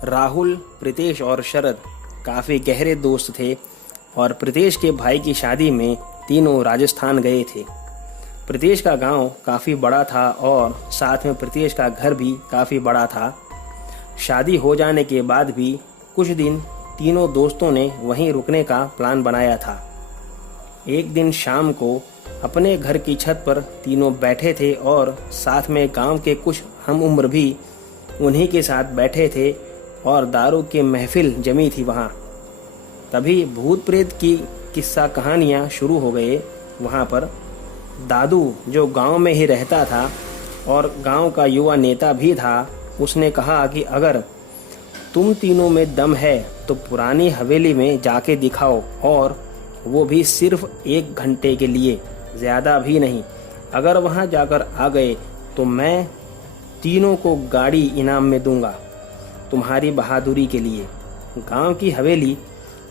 राहुल, प्रीतेश और शरद काफ़ी गहरे दोस्त थे और प्रीतेश के भाई की शादी में तीनों राजस्थान गए थे। प्रीतेश का गांव काफ़ी बड़ा था और साथ में प्रीतेश का घर भी काफ़ी बड़ा था। शादी हो जाने के बाद भी कुछ दिन तीनों दोस्तों ने वहीं रुकने का प्लान बनाया था। एक दिन शाम को अपने घर की छत पर तीनों बैठे थे और साथ में गांव के कुछ हम उम्र भी उन्हीं के साथ बैठे थे और दारू की महफिल जमी थी वहाँ। तभी भूत प्रेत की किस्सा कहानियाँ शुरू हो गए। वहाँ पर दादू, जो गांव में ही रहता था और गांव का युवा नेता भी था, उसने कहा कि अगर तुम तीनों में दम है तो पुरानी हवेली में जाके दिखाओ, और वो भी सिर्फ 1 घंटे के लिए, ज़्यादा भी नहीं। अगर वहाँ जाकर आ गए तो मैं तीनों को गाड़ी इनाम में दूंगा तुम्हारी बहादुरी के लिए। गांव की हवेली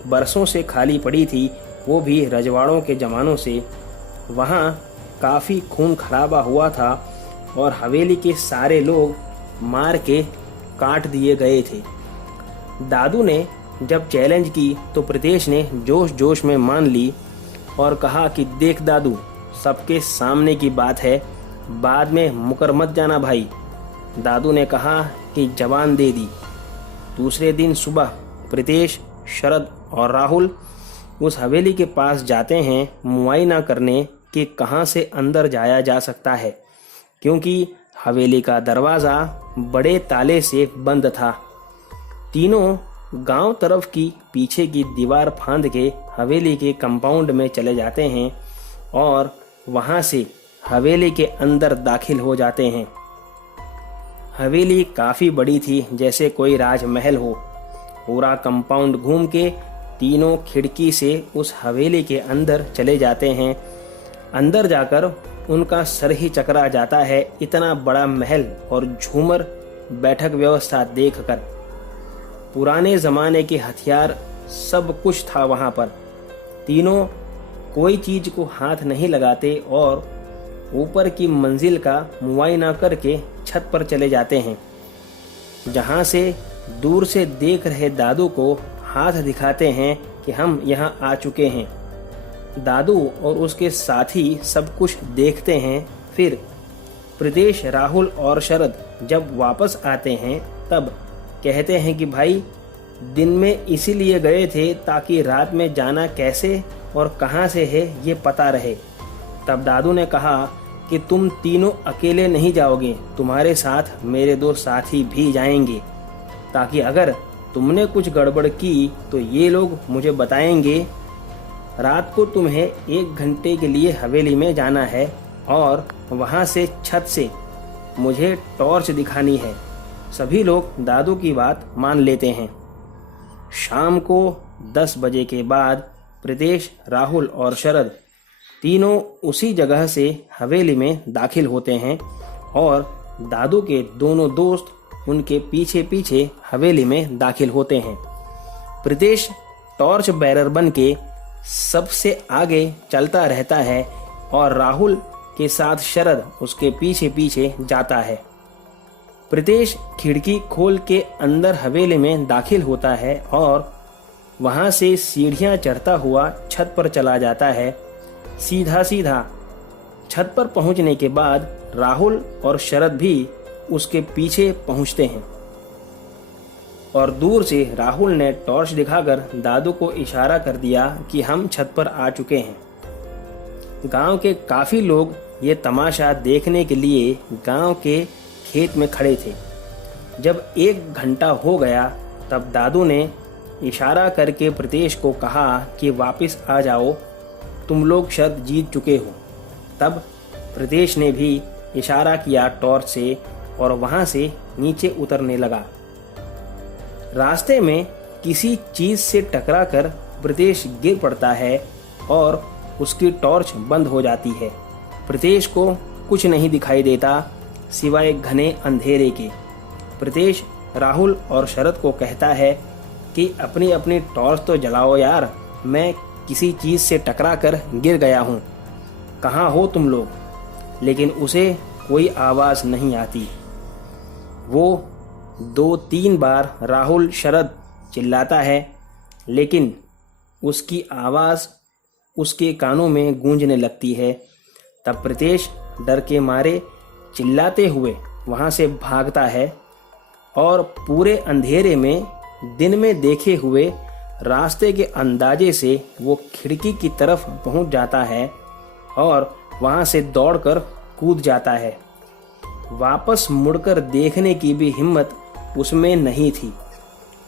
बरसों से खाली पड़ी थी, वो भी रजवाड़ों के ज़मानों से। वहाँ काफ़ी खून खराबा हुआ था और हवेली के सारे लोग मार के काट दिए गए थे। दादू ने जब चैलेंज की तो प्रीतेश ने जोश जोश में मान ली और कहा कि देख दादू, सबके सामने की बात है, बाद में मुकर मत जाना भाई। दादू ने कहा कि जवान दे दी। दूसरे दिन सुबह प्रीतेश, शरद और राहुल उस हवेली के पास जाते हैं मुआयना करने कि कहाँ से अंदर जाया जा सकता है, क्योंकि हवेली का दरवाज़ा बड़े ताले से बंद था। तीनों गांव तरफ की पीछे की दीवार फांद के हवेली के कंपाउंड में चले जाते हैं और वहां से हवेली के अंदर दाखिल हो जाते हैं। हवेली काफ़ी बड़ी थी, जैसे कोई राजमहल हो। पूरा कंपाउंड घूम के तीनों खिड़की से उस हवेली के अंदर चले जाते हैं। अंदर जाकर उनका सर ही चकरा जाता है, इतना बड़ा महल और झूमर बैठक व्यवस्था देखकर। पुराने ज़माने के हथियार सब कुछ था वहाँ पर। तीनों कोई चीज़ को हाथ नहीं लगाते और ऊपर की मंजिल का मुआयना करके छत पर चले जाते हैं, जहाँ से दूर से देख रहे दादू को हाथ दिखाते हैं कि हम यहाँ आ चुके हैं। दादू और उसके साथी सब कुछ देखते हैं। फिर प्रीतेश, राहुल और शरद जब वापस आते हैं तब कहते हैं कि भाई, दिन में इसीलिए गए थे ताकि रात में जाना कैसे और कहाँ से है ये पता रहे। तब दादू ने कहा कि तुम तीनों अकेले नहीं जाओगे, तुम्हारे साथ मेरे 2 साथी भी जाएंगे, ताकि अगर तुमने कुछ गड़बड़ की तो ये लोग मुझे बताएंगे। रात को तुम्हें 1 घंटे के लिए हवेली में जाना है और वहाँ से छत से मुझे टॉर्च दिखानी है। सभी लोग दादू की बात मान लेते हैं। शाम को 10 बजे के बाद प्रीतेश, राहुल और शरद तीनों उसी जगह से हवेली में दाखिल होते हैं और दादू के दोनों दोस्त उनके पीछे पीछे हवेली में दाखिल होते हैं। प्रीतेश टॉर्च बैरर बन के सबसे आगे चलता रहता है और राहुल के साथ शरद उसके पीछे पीछे जाता है। प्रीतेश खिड़की खोल के अंदर हवेली में दाखिल होता है और वहां से सीढ़ियां चढ़ता हुआ छत पर चला जाता है। सीधा सीधा छत पर पहुंचने के बाद राहुल और शरद भी उसके पीछे पहुंचते हैं और दूर से राहुल ने टॉर्च दिखाकर दादू को इशारा कर दिया कि हम छत पर आ चुके हैं। गांव के काफ़ी लोग ये तमाशा देखने के लिए गांव के खेत में खड़े थे। जब 1 घंटा हो गया तब दादू ने इशारा करके प्रीतेश को कहा कि वापस आ जाओ, तुम लोग शर्त जीत चुके हो। तब प्रीतेश ने भी इशारा किया टॉर्च से और वहां से नीचे उतरने लगा। रास्ते में किसी चीज से टकराकर प्रीतेश गिर पड़ता है और उसकी टॉर्च बंद हो जाती है। प्रीतेश को कुछ नहीं दिखाई देता सिवाय घने अंधेरे के। प्रीतेश राहुल और शरद को कहता है कि अपनी अपनी टॉर्च तो जलाओ यार, मैं किसी चीज़ से टकराकर गिर गया हूँ, कहाँ हो तुम लोग। लेकिन उसे कोई आवाज़ नहीं आती। वो 2-3 बार राहुल शरद चिल्लाता है, लेकिन उसकी आवाज़ उसके कानों में गूंजने लगती है। तब प्रीतेश डर के मारे चिल्लाते हुए वहाँ से भागता है और पूरे अंधेरे में दिन में देखे हुए रास्ते के अंदाजे से वो खिड़की की तरफ पहुँच जाता है और वहाँ से दौड़कर कूद जाता है। वापस मुड़कर देखने की भी हिम्मत उसमें नहीं थी।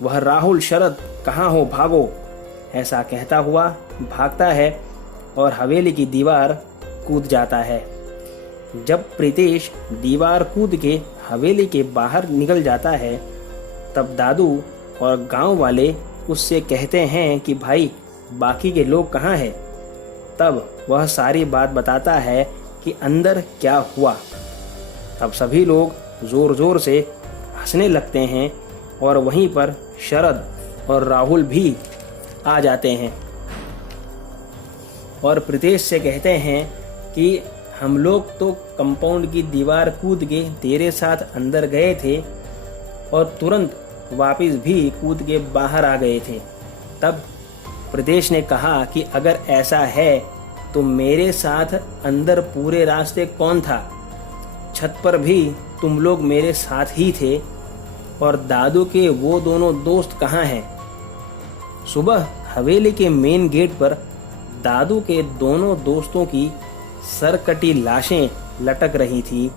वह राहुल शरद कहाँ हो, भागो, ऐसा कहता हुआ भागता है और हवेली की दीवार कूद जाता है। जब प्रीतेश दीवार कूद के हवेली के बाहर निकल जाता है, तब दादू और गांव वाले उससे कहते हैं कि भाई बाकी के लोग कहाँ हैं। तब वह सारी बात बताता है कि अंदर क्या हुआ। तब सभी लोग जोर जोर से हंसने लगते हैं और वहीं पर शरद और राहुल भी आ जाते हैं और प्रीतेश से कहते हैं कि हम लोग तो कंपाउंड की दीवार कूद के तेरे साथ अंदर गए थे और तुरंत वापस भी कूद के बाहर आ गए थे। तब प्रीतेश ने कहा कि अगर ऐसा है तो मेरे साथ अंदर पूरे रास्ते कौन था? छत पर भी तुम लोग मेरे साथ ही थे। और दादू के वो दोनों दोस्त कहाँ हैं? सुबह हवेली के मेन गेट पर दादू के दोनों दोस्तों की सरकटी लाशें लटक रही थी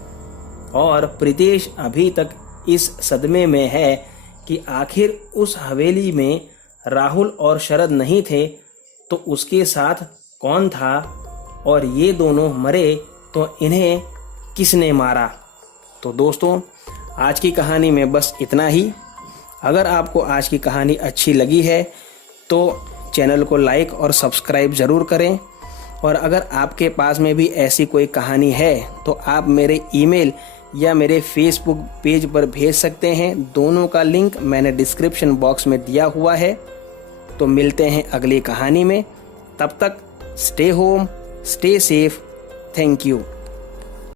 और प्रीतेश अभी तक इस सदमे में है कि आखिर उस हवेली में राहुल और शरद नहीं थे तो उसके साथ कौन था, और ये दोनों मरे तो इन्हें किसने मारा। तो दोस्तों, आज की कहानी में बस इतना ही। अगर आपको आज की कहानी अच्छी लगी है तो चैनल को लाइक और सब्सक्राइब ज़रूर करें। और अगर आपके पास में भी ऐसी कोई कहानी है तो आप मेरे ईमेल या मेरे फेसबुक पेज पर भेज सकते हैं। दोनों का लिंक मैंने डिस्क्रिप्शन बॉक्स में दिया हुआ है। तो मिलते हैं अगली कहानी में। तब तक stay home, stay safe. Thank you.